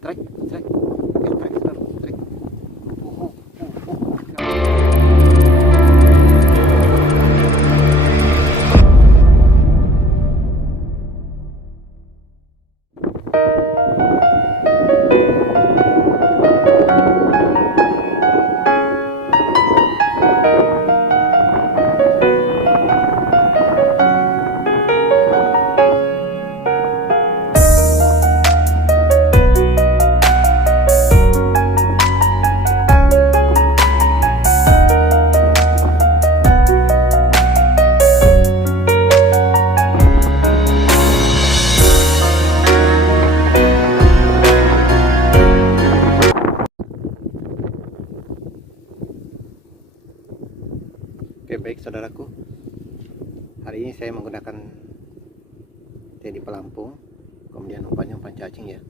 trek, trek, trek, trek. Oke, baik saudaraku, hari ini saya menggunakan teknik pelampung, kemudian umpannya umpan cacing ya.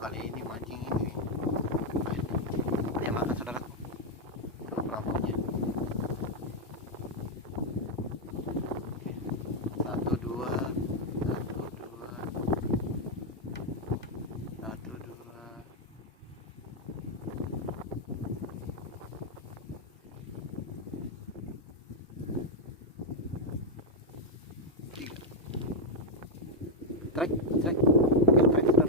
Kali ini mancing ini dia makan saudaraku pelampungnya. Satu dua, satu dua, satu dua, tiga, trek, trek, trek, trek.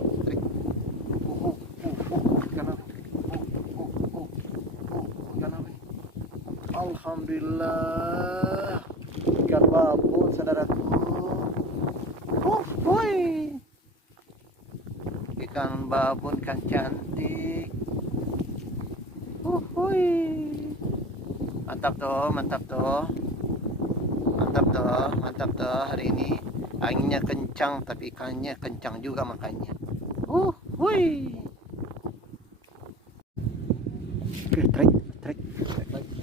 Alhamdulillah, ikan babon saudaraku. Woi, ikan babon, ikan cantik. Woi, mantap toh, mantap toh, mantap toh, mantap toh. Hari ini anginnya kencang tapi ikannya kencang juga makannya. Woi. Oke, trek, trek, trek lagi.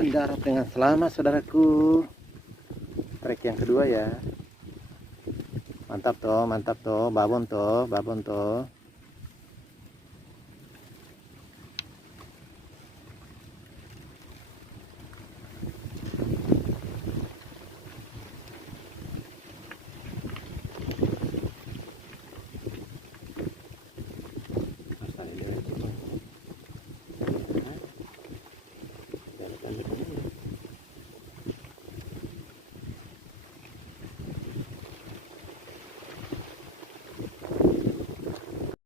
mendarat dengan selamat saudaraku. Trek yang kedua ya. Mantap toh, babon toh.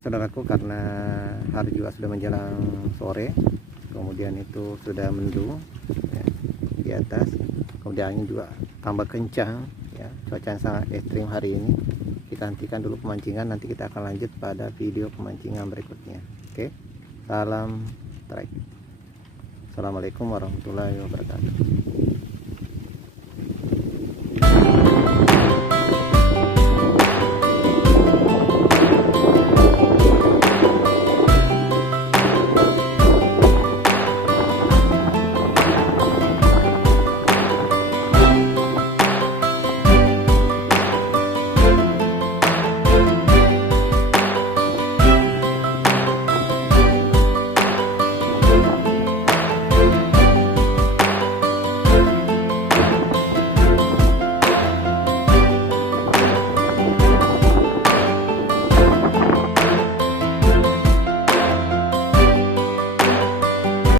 Saudaraku, karena hari juga sudah menjelang sore, kemudian itu sudah mendung ya, di atas, kemudian angin juga tambah kencang ya, cuaca yang sangat ekstrim hari ini. Kita hentikan dulu pemancingan, nanti kita akan lanjut pada video pemancingan berikutnya. Oke, salam trek. Assalamualaikum warahmatullahi wabarakatuh.